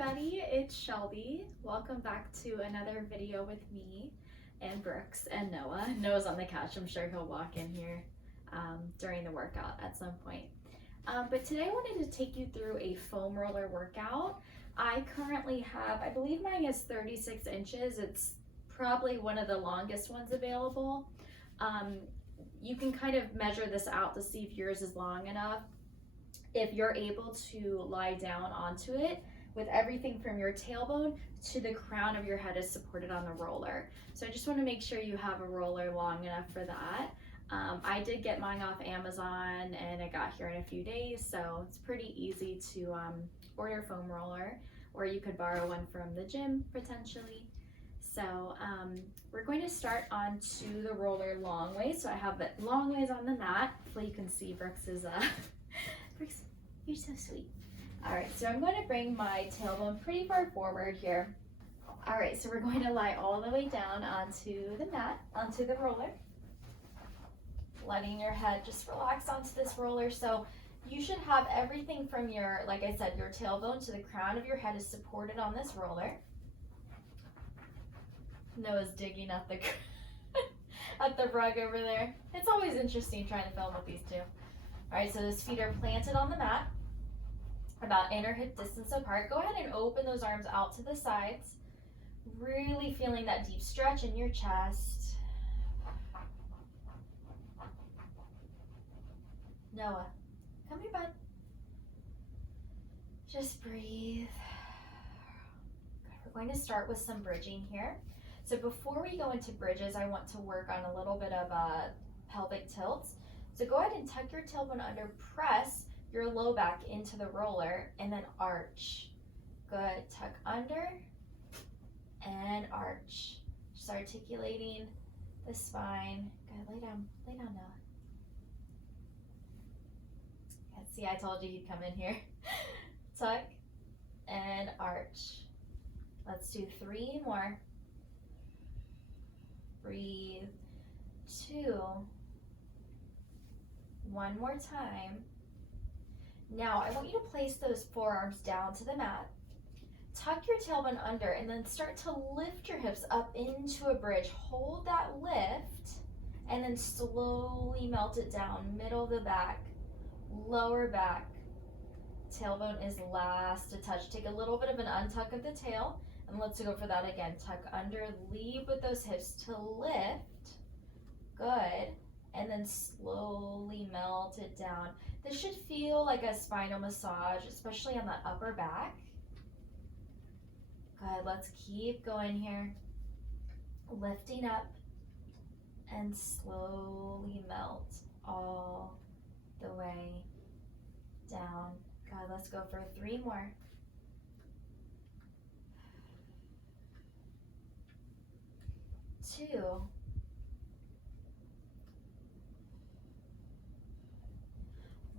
everybody, it's Shelby. Welcome back to another video with me and Brooks and Noah. Noah's on the couch. I'm sure he'll walk in here during the workout at some point. But today I wanted to take you through a foam roller workout. I currently have, I believe mine is 36 inches. It's probably one of the longest ones available. You can kind of measure this out to see if yours is long enough. If you're able to lie down onto it with everything from your tailbone to the crown of your head is supported on the roller. So I just want to make sure you have a roller long enough for that. I did get mine off Amazon and it got here in a few days, so it's pretty easy to order a foam roller, or you could borrow one from the gym potentially. So we're going to start onto the roller long ways. So I have it long ways on the mat. Hopefully you can see Brooks's Brooks, you're so sweet. All right, so I'm going to bring my tailbone pretty far forward here. All right, so we're going to lie all the way down onto the mat, onto the roller. Letting your head just relax onto this roller. So you should have everything from your, like I said, your tailbone to the crown of your head is supported on this roller. Noah's digging at the at the rug over there. It's always interesting trying to film with these two. All right, so those feet are planted on the mat, about inner hip distance apart. Go ahead and open those arms out to the sides, really feeling that deep stretch in your chest. Noah, come here, bud. Just breathe. We're going to start with some bridging here. So before we go into bridges, I want to work on a little bit of pelvic tilts. So go ahead and tuck your tailbone under, press your low back into the roller, and then arch. Good, tuck under and arch. Just articulating the spine. Good, lay down Noah. Let's see, I told you he'd come in here. Tuck and arch. Let's do 3 more. Breathe. 2. 1 more time. Now I want you to place those forearms down to the mat. Tuck your tailbone under and then start to lift your hips up into a bridge. Hold that lift and then slowly melt it down. Middle of the back, lower back. Tailbone is last to touch. Take a little bit of an untuck of the tail and let's go for that again. Tuck under, lead with those hips to lift. Good. And then slowly melt it down. This should feel like a spinal massage, especially on that upper back. Good, let's keep going here. Lifting up and slowly melt all the way down. Good, let's go for 3 more. 2.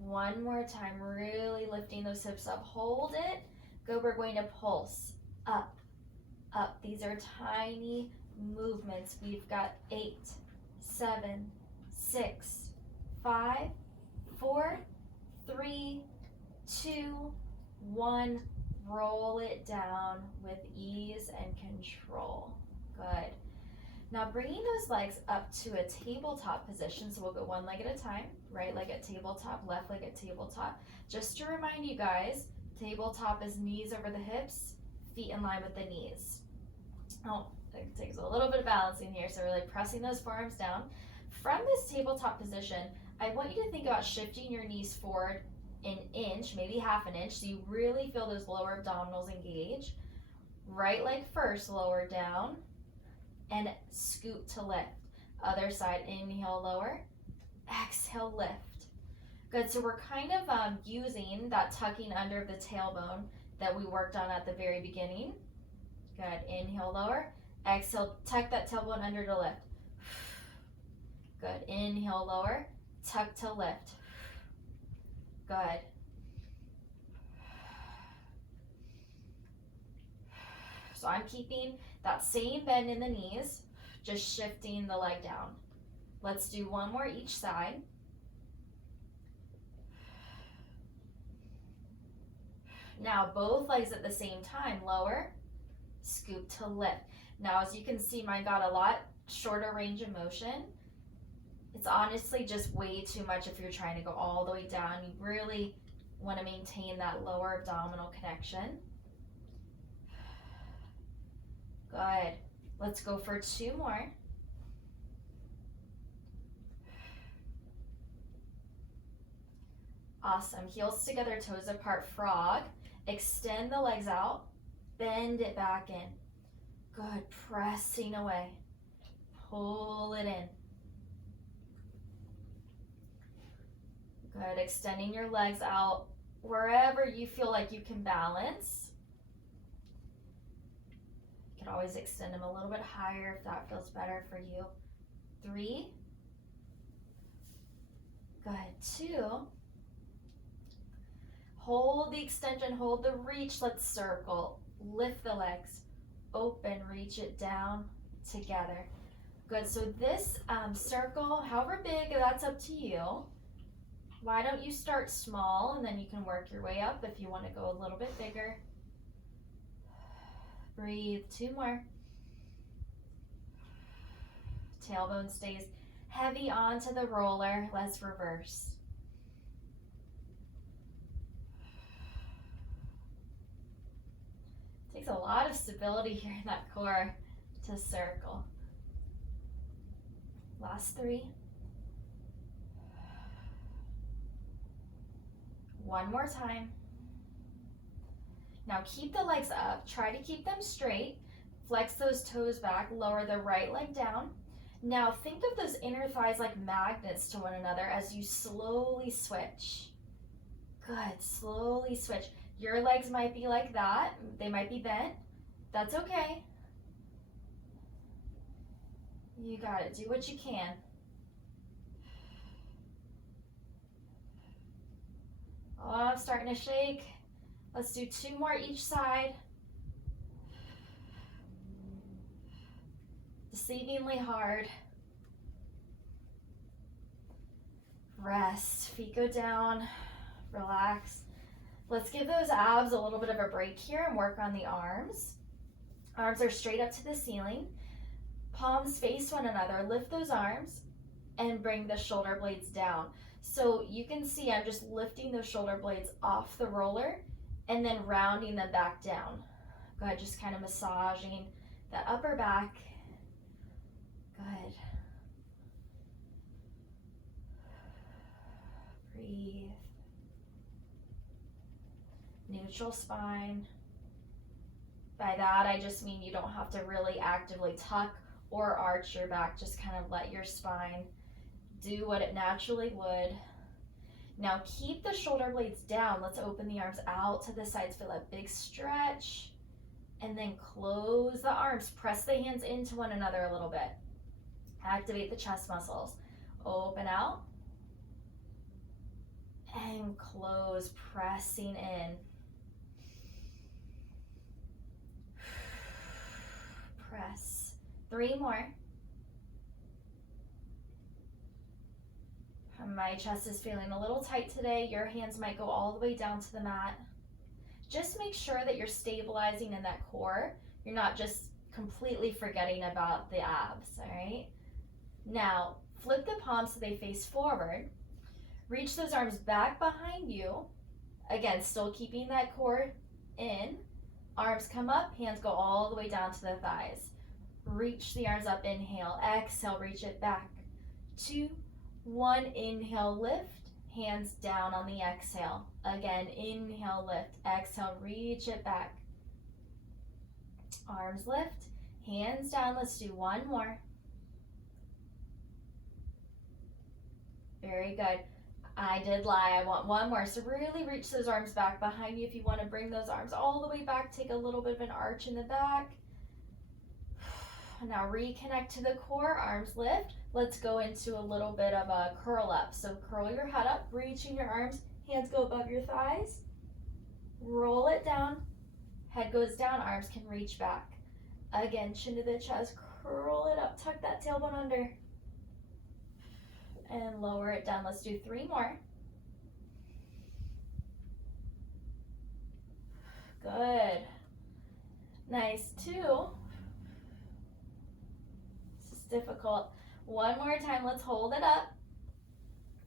1 more time, really lifting those hips up. Hold it. Go, we're going to pulse up, up. These are tiny movements. We've got 8, 7, 6, 5, 4, 3, 2, 1. Roll it down with ease and control. Good. Now bringing those legs up to a tabletop position, so we'll go one leg at a time, right leg at tabletop, left leg at tabletop. Just to remind you guys, tabletop is knees over the hips, feet in line with the knees. Oh, it takes a little bit of balancing here, so really pressing those forearms down. From this tabletop position, I want you to think about shifting your knees forward an inch, maybe half an inch, so you really feel those lower abdominals engage. Right leg first, lower down. And scoot to lift. Other side, inhale, lower, exhale, lift. Good, so we're kind of using that tucking under of the tailbone that we worked on at the very beginning. Good, inhale, lower, exhale, tuck that tailbone under to lift. Good, inhale, lower, tuck to lift. Good. So I'm keeping that same bend in the knees, just shifting the leg down. Let's do 1 more each side. Now both legs at the same time, lower, scoop to lift. Now as you can see, mine got a lot shorter range of motion. It's honestly just way too much if you're trying to go all the way down. You really want to maintain that lower abdominal connection. Good. Let's go for 2 more. Awesome. Heels together, toes apart, frog. Extend the legs out. Bend it back in. Good. Pressing away. Pull it in. Good. Extending your legs out wherever you feel like you can balance. You can always extend them a little bit higher if that feels better for you. 3. Good. 2. Hold the extension, hold the reach. Let's circle. Lift the legs. Open, reach it down together. Good. So this circle, however big, that's up to you. Why don't you start small and then you can work your way up if you want to go a little bit bigger. Breathe. 2 more. Tailbone stays heavy onto the roller. Let's reverse. Takes a lot of stability here in that core to circle. Last 3. 1 more time. Now keep the legs up. Try to keep them straight. Flex those toes back. Lower the right leg down. Now think of those inner thighs like magnets to one another as you slowly switch. Good. Slowly switch. Your legs might be like that. They might be bent. That's okay. You got it. Do what you can. Oh, I'm starting to shake. Let's do 2 more each side. Deceivingly hard. Rest. Feet go down. Relax. Let's give those abs a little bit of a break here and work on the arms. Arms are straight up to the ceiling. Palms face one another. Lift those arms and bring the shoulder blades down. So you can see I'm just lifting those shoulder blades off the roller and then rounding them back down. Good, just kind of massaging the upper back. Good. Breathe. Neutral spine. By that, I just mean you don't have to really actively tuck or arch your back. Just kind of let your spine do what it naturally would. Now keep the shoulder blades down. Let's open the arms out to the sides. Feel that big stretch. And then close the arms. Press the hands into one another a little bit. Activate the chest muscles. Open out. And close, pressing in. Press. 3 more. My chest is feeling a little tight today. Your hands might go all the way down to the mat. Just make sure that you're stabilizing in that core. You're not just completely forgetting about the abs, all right? Now, flip the palms so they face forward. Reach those arms back behind you. Again, still keeping that core in. Arms come up, hands go all the way down to the thighs. Reach the arms up, inhale, exhale, reach it back. 2, 1, inhale, lift, hands down on the exhale. Again, inhale, lift, exhale, reach it back. Arms lift, hands down. Let's do 1 more. Very good. I did lie. I want 1 more. So really reach those arms back behind you. If you want to bring those arms all the way back, take a little bit of an arch in the back. Now reconnect to the core, arms lift. Let's go into a little bit of a curl up. So curl your head up, reaching your arms, hands go above your thighs. Roll it down, head goes down, arms can reach back. Again, chin to the chest, curl it up, tuck that tailbone under. And lower it down. Let's do 3 more. Good. Nice. 2. This is difficult. One more time. Let's hold it up.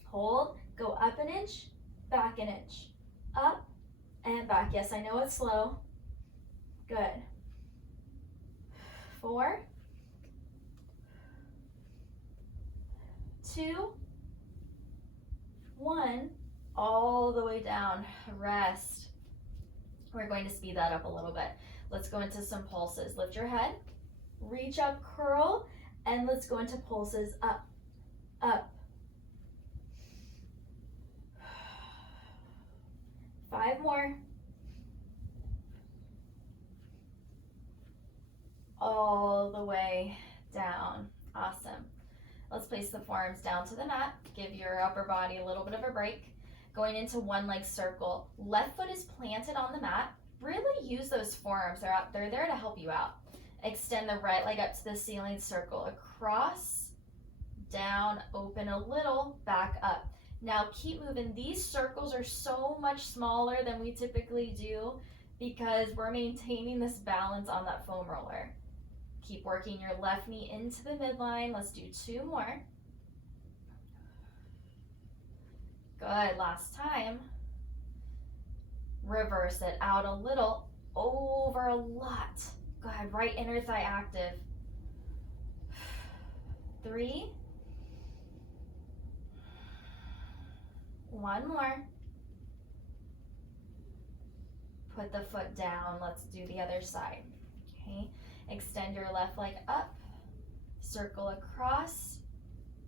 Hold. Go up an inch, back an inch. Up and back. Yes, I know it's slow. Good. 4, 2, 1, all the way down. Rest. We're going to speed that up a little bit. Let's go into some pulses. Lift your head, reach up, curl, and let's go into pulses. Up, up. 5 more. All the way down. Awesome. Let's place the forearms down to the mat. Give your upper body a little bit of a break. Going into one leg circle. Left foot is planted on the mat. Really use those forearms. They're there to help you out. Extend the right leg up to the ceiling, circle across, down, open a little, back up. Now keep moving. These circles are so much smaller than we typically do because we're maintaining this balance on that foam roller. Keep working your left knee into the midline. Let's do 2 more. Good, last time. Reverse it out a little, over a lot. Go ahead, right inner thigh active. 3. 1 more. Put the foot down. Let's do the other side. Okay. Extend your left leg up. Circle across.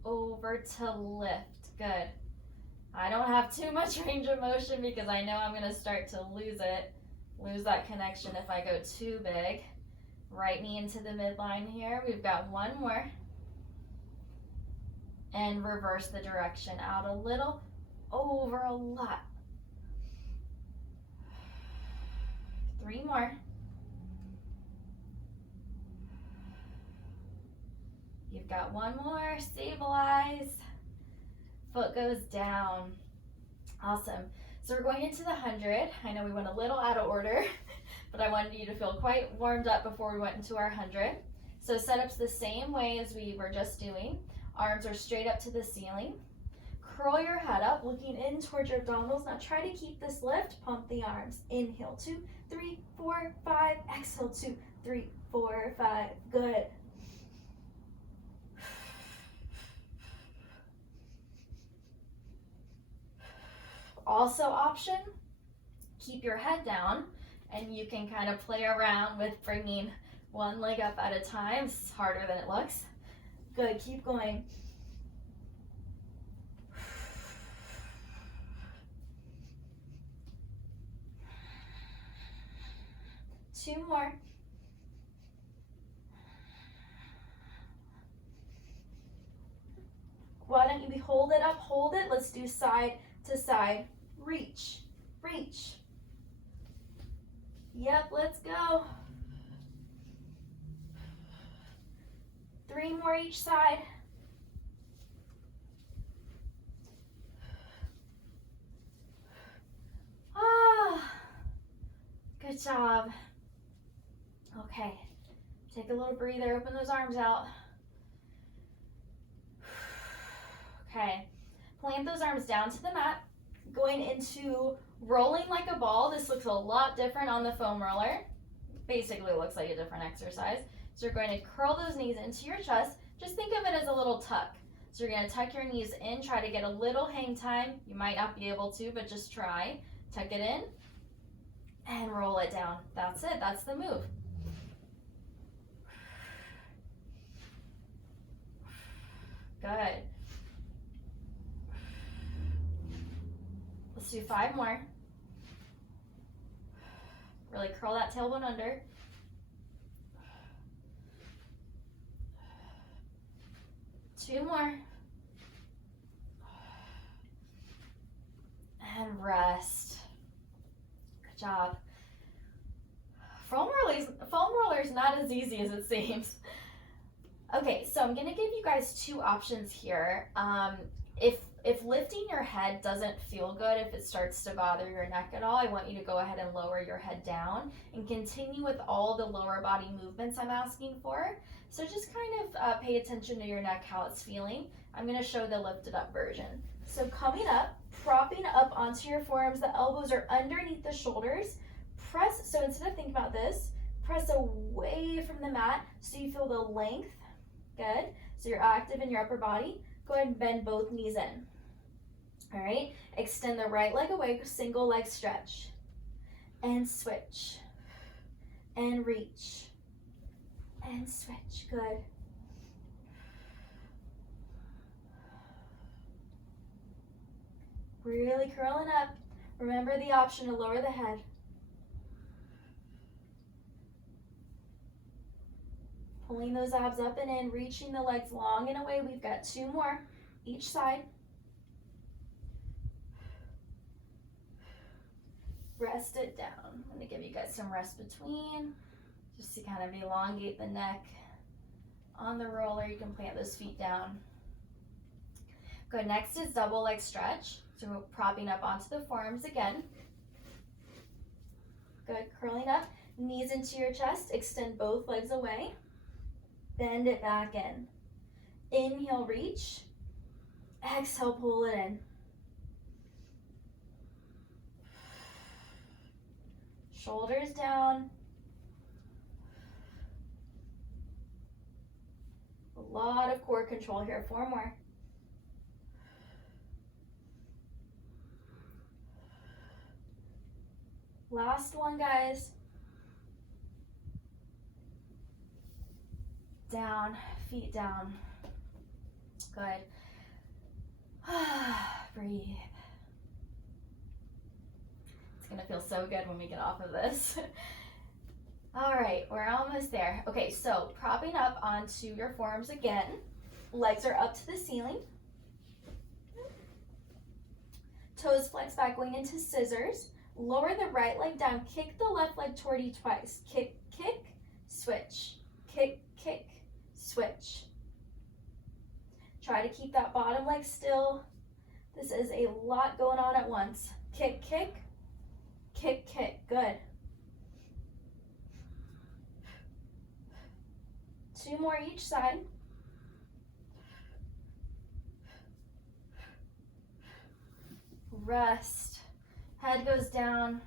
Over to lift. Good. I don't have too much range of motion because I know I'm going to start to lose that connection if I go too big. Right knee into the midline here. We've got 1 more. And reverse the direction out a little, over a lot. 3 more. You've got 1 more. Stabilize. Foot goes down. Awesome. So we're going into the 100. I know we went a little out of order, but I wanted you to feel quite warmed up before we went into our 100. So setup's the same way as we were just doing. Arms are straight up to the ceiling. Curl your head up, looking in towards your abdominals. Now try to keep this lift. Pump the arms. Inhale, 2, 3, 4, 5. Exhale, 2, 3, 4, 5. Good. Also option, keep your head down and you can kind of play around with bringing one leg up at a time. It's harder than it looks. Good, keep going. Two more. Why don't you hold it up, hold it. Let's do side to side. Reach, reach. Yep, let's go. 3 more each side. Good job. Okay, take a little breather, open those arms out. Okay, plant those arms down to the mat. Going into rolling like a ball. This looks a lot different on the foam roller. Basically looks like a different exercise. So you're going to curl those knees into your chest. Just think of it as a little tuck. So you're going to tuck your knees in, try to get a little hang time. You might not be able to, but just try. Tuck it in and roll it down. That's it. That's the move. Good. Let's do 5 more. Really curl that tailbone under. Two more. And rest. Good job. Foam roller's not as easy as it seems. Okay, so I'm gonna give you guys 2 options here. If If lifting your head doesn't feel good, if it starts to bother your neck at all, I want you to go ahead and lower your head down and continue with all the lower body movements I'm asking for. So just kind of pay attention to your neck, how it's feeling. I'm going to show the lifted up version. So coming up, propping up onto your forearms, the elbows are underneath the shoulders. Press, so instead of thinking about this, press away from the mat so you feel the length. Good. So you're active in your upper body. Go ahead and bend both knees in. All right. Extend the right leg away, single leg stretch. And switch. And reach. And switch. Good. Really curling up. Remember the option to lower the head. Pulling those abs up and in, reaching the legs long and away. We've got 2 more each side. Rest it down. I'm going to give you guys some rest between, just to kind of elongate the neck. On the roller, you can plant those feet down. Good. Next is double leg stretch. So we're propping up onto the forearms again. Good. Curling up, knees into your chest. Extend both legs away. Bend it back in. Inhale, reach. Exhale, pull it in. Shoulders down. A lot of core control here. 4 more. Last one, guys. Down, feet down. Good. Breathe. It's gonna feel so good when we get off of this. All right, we're almost there. Okay, so propping up onto your forearms again. Legs are up to the ceiling. Toes flex back, going into scissors. Lower the right leg down. Kick the left leg toward you twice. Kick, kick, switch. Kick, kick, switch. Try to keep that bottom leg still. This is a lot going on at once. Kick, kick, kick, kick. Good. 2 more each side. Rest. Head goes down.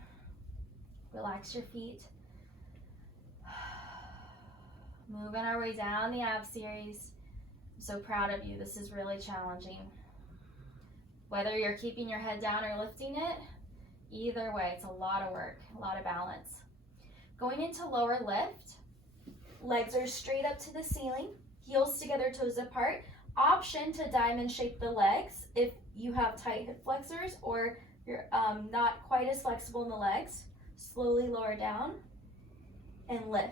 Relax your feet. Moving our way down the ab series. I'm so proud of you. This is really challenging. Whether you're keeping your head down or lifting it, either way, it's a lot of work, a lot of balance. Going into lower lift. Legs are straight up to the ceiling. Heels together, toes apart. Option to diamond shape the legs if you have tight hip flexors or you're not quite as flexible in the legs. Slowly lower down and lift.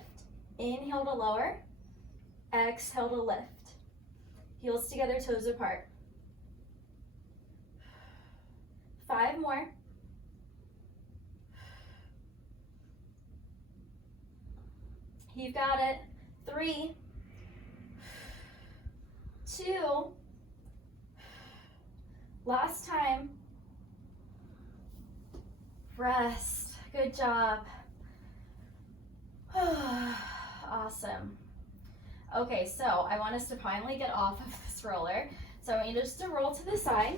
Inhale to lower, exhale to lift. Heels together, toes apart. 5 more. You've got it. 3, 2, last time. Rest. Good job. Awesome. Okay, so I want us to finally get off of this roller. So I want you just to roll to the side.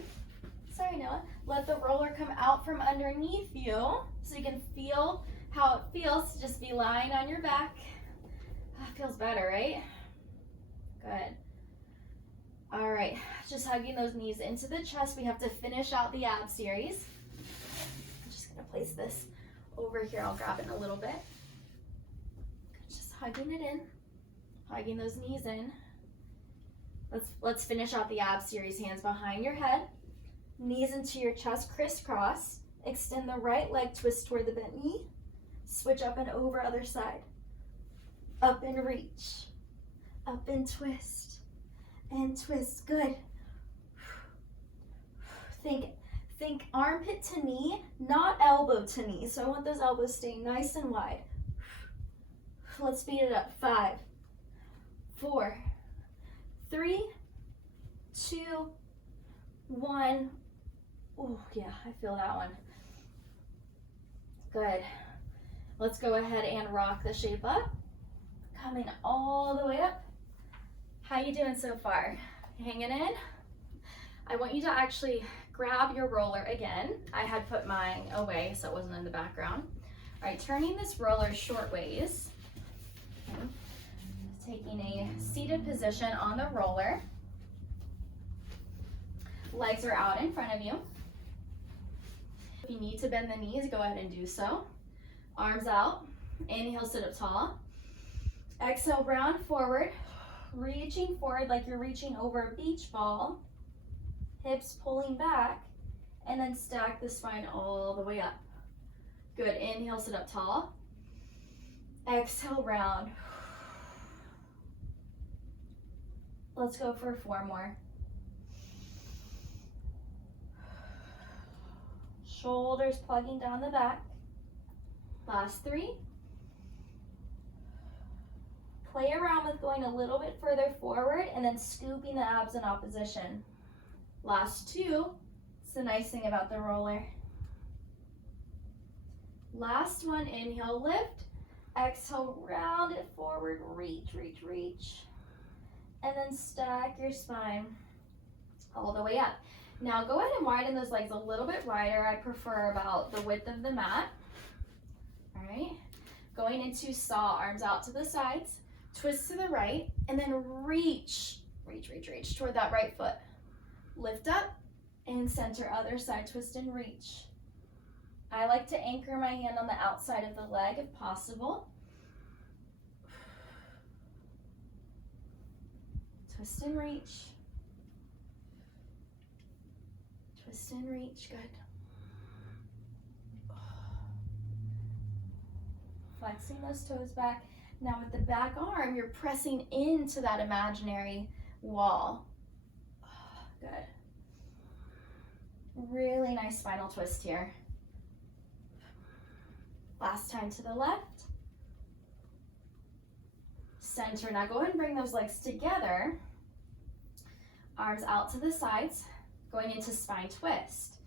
Sorry, Noah. Let the roller come out from underneath you so you can feel how it feels to just be lying on your back. Feels better, right? Good. All right, just hugging those knees into the chest. We have to finish out the ab series. I'm just gonna place this over here. I'll grab it in a little bit. Just hugging it in, hugging those knees in. Let's finish out the ab series. Hands behind your head, knees into your chest, crisscross. Extend the right leg, twist toward the bent knee. Switch up and over, other side. Up and reach, up and twist, good. Think armpit to knee, not elbow to knee. So I want those elbows staying nice and wide. Let's speed it up. 5, 4, 3, 2, 1. Oh yeah, I feel that one. Good. Let's go ahead and rock the shape up. Coming all the way up. How you doing so far? Hanging in? I want you to actually grab your roller again. I had put mine away so it wasn't in the background. All right, turning this roller short ways. Okay. Taking a seated position on the roller. Legs are out in front of you. If you need to bend the knees, go ahead and do so. Arms out. Inhale, sit up tall. Exhale, round forward. Reaching forward like you're reaching over a beach ball. Hips pulling back. And then stack the spine all the way up. Good. Inhale, sit up tall. Exhale, round. Let's go for 4 more. Shoulders plugging down the back. Last 3. Play around with going a little bit further forward and then scooping the abs in opposition. Last 2. It's the nice thing about the roller. Last one, inhale, lift. Exhale, round it forward, reach, reach, reach. And then stack your spine all the way up. Now go ahead and widen those legs a little bit wider. I prefer about the width of the mat. All right. Going into saw, arms out to the sides, twist to the right, and then reach, reach, reach, reach toward that right foot. Lift up and center, other side, twist and reach. I like to anchor my hand on the outside of the leg if possible. Twist and reach. Twist and reach, good. Flexing those toes back. Now with the back arm, you're pressing into that imaginary wall. Good. Really nice spinal twist here. Last time to the left. Center. Now go ahead and bring those legs together. Arms out to the sides. Going into spine twist.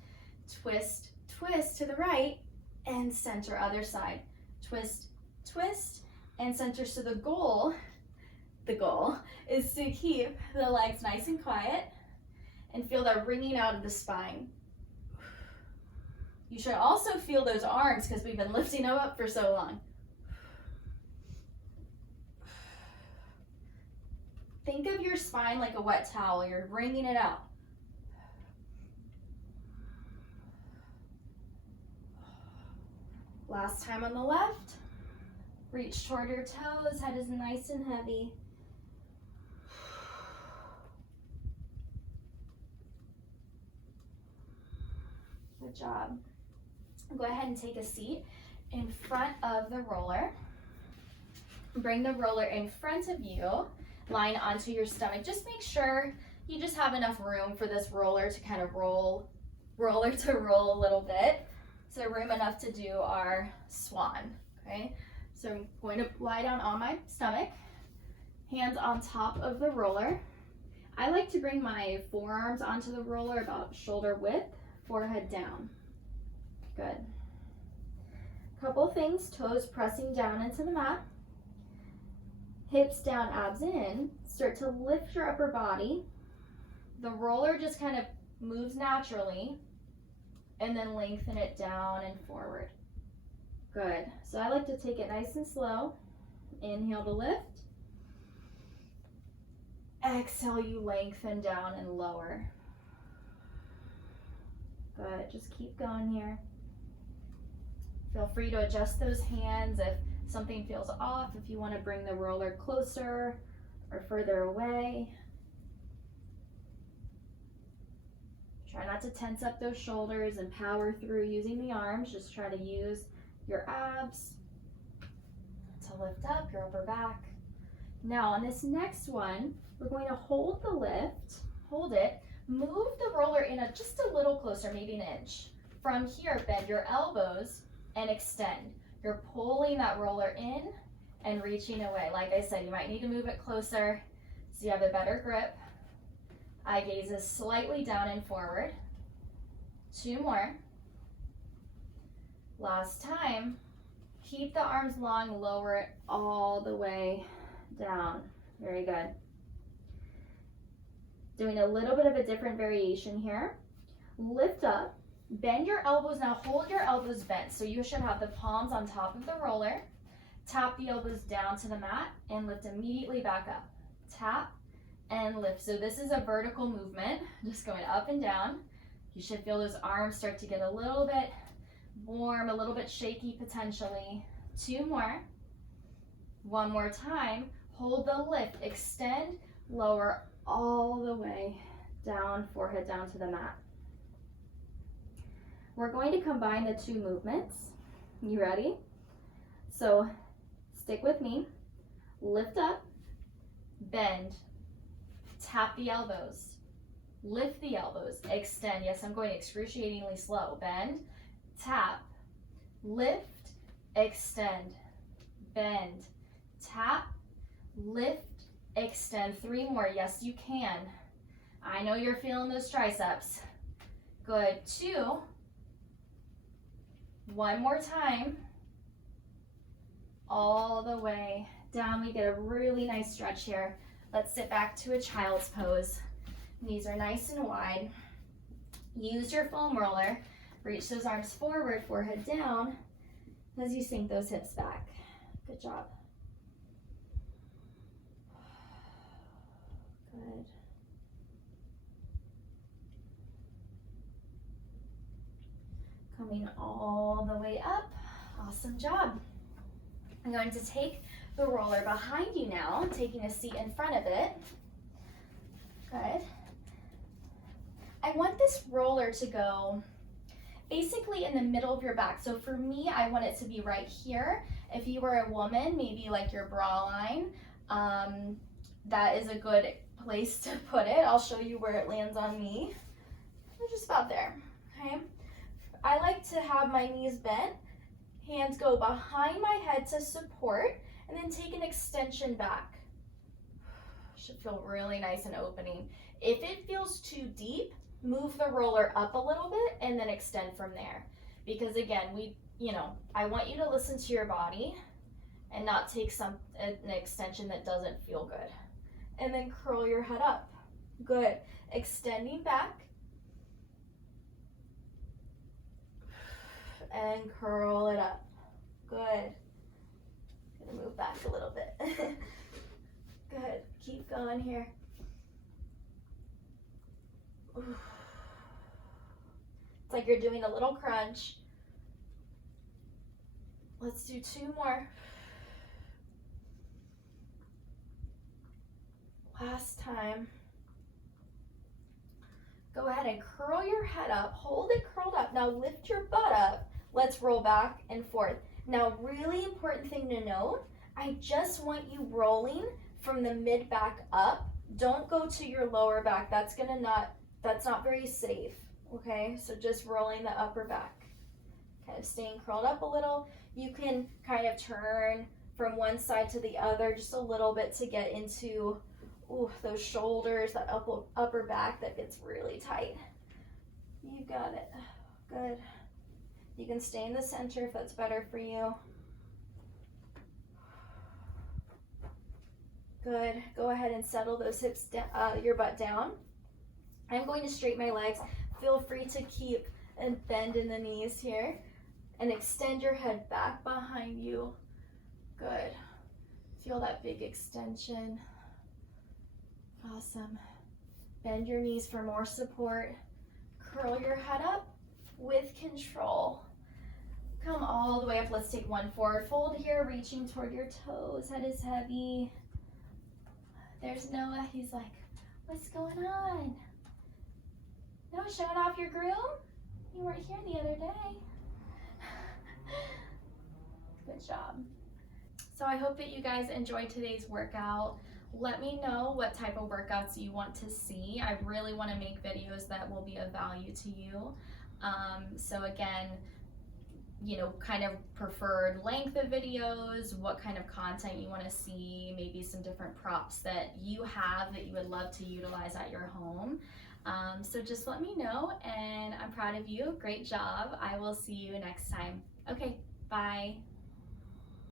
Twist, twist to the right and center, other side. Twist, twist, and center. So the goal is to keep the legs nice and quiet and feel that wringing out of the spine. You should also feel those arms because we've been lifting them up for so long. Think of your spine like a wet towel. You're wringing it out. Last time on the left. Reach toward your toes. Head is nice and heavy. Good job. Go ahead and take a seat in front of the roller. Bring the roller in front of you. Line onto your stomach. Just make sure you just have enough room for this roller to kind of roll a little bit. So room enough to do our swan, okay? So I'm going to lie down on my stomach, hands on top of the roller. I like to bring my forearms onto the roller about shoulder width, forehead down. Good. Couple things, toes pressing down into the mat. Hips down, abs in. Start to lift your upper body. The roller just kind of moves naturally. And then lengthen it down and forward. Good. So I like to take it nice and slow. Inhale to lift. Exhale, you lengthen down and lower. Good. Just keep going here. Feel free to adjust those hands if something feels off, if you want to bring the roller closer or further away. Try not to tense up those shoulders and power through using the arms. Just try to use your abs to lift up your upper back. Now on this next one, we're going to hold the lift, hold it, move the roller in just a little closer, maybe an inch. From here, bend your elbows and extend. You're pulling that roller in and reaching away. Like I said, you might need to move it closer so you have a better grip. Eye gaze is slightly down and forward. 2 more. Last time. Keep the arms long, lower it all the way down. Very good. Doing a little bit of a different variation here. Lift up, bend your elbows. Now hold your elbows bent. So you should have the palms on top of the roller. Tap the elbows down to the mat and lift immediately back up. Tap and lift. So this is a vertical movement, just going up and down. You should feel those arms start to get a little bit warm, a little bit shaky potentially. 2 more. 1 more time. Hold the lift, extend, lower all the way down, forehead down to the mat. We're going to combine the 2 movements. You ready? So stick with me. Lift up, bend, tap the elbows, lift the elbows, extend. Yes, I'm going excruciatingly slow. Bend, tap, lift, extend, bend, tap, lift, extend. 3 more. Yes, you can. I know you're feeling those triceps. Good. 2. 1 more time. All the way down. We get a really nice stretch here. Let's sit back to a child's pose. Knees are nice and wide. Use your foam roller. Reach those arms forward, forehead down, as you sink those hips back. Good job. Good. Coming all the way up. Awesome job. I'm going to take the roller behind you now, taking a seat in front of it. Good. I want this roller to go basically in the middle of your back. So for me, I want it to be right here. If you were a woman, maybe like your bra line, that is a good place to put it. I'll show you where it lands on me. Just about there, okay? I like to have my knees bent, hands go behind my head to support, and then take an extension back. Should feel really nice and opening. If it feels too deep, move the roller up a little bit and then extend from there. Because again, I want you to listen to your body and not take an extension that doesn't feel good. And then curl your head up. Good. Extending back. And curl it up. Good. Gonna move back a little bit. Good. Keep going here. It's like you're doing a little crunch. Let's do 2 more. Last time. Go ahead and curl your head up. Hold it curled up. Now lift your butt up. Let's roll back and forth. Now, really important thing to note, I just want you rolling from the mid back up. Don't go to your lower back. That's not very safe, okay? So just rolling the upper back. Kind of staying curled up a little. You can kind of turn from one side to the other just a little bit to get into those shoulders, that upper back that gets really tight. You got it. Good. You can stay in the center if that's better for you. Good. Go ahead and settle those hips, your butt down. I'm going to straighten my legs. Feel free to keep and bend in the knees here. And extend your head back behind you. Good. Feel that big extension. Awesome. Bend your knees for more support. Curl your head up with control. Come all the way up. Let's take 1 forward fold here, reaching toward your toes. Head is heavy. There's Noah. He's like, what's going on? No, showing off your groom? You weren't here the other day. Good job. So I hope that you guys enjoyed today's workout. Let me know what type of workouts you want to see. I really want to make videos that will be of value to you. So again, you know, kind of preferred length of videos, what kind of content you want to see, maybe some different props that you have that you would love to utilize at your home. So just let me know, and I'm proud of you. Great job. I will see you next time. Okay, bye.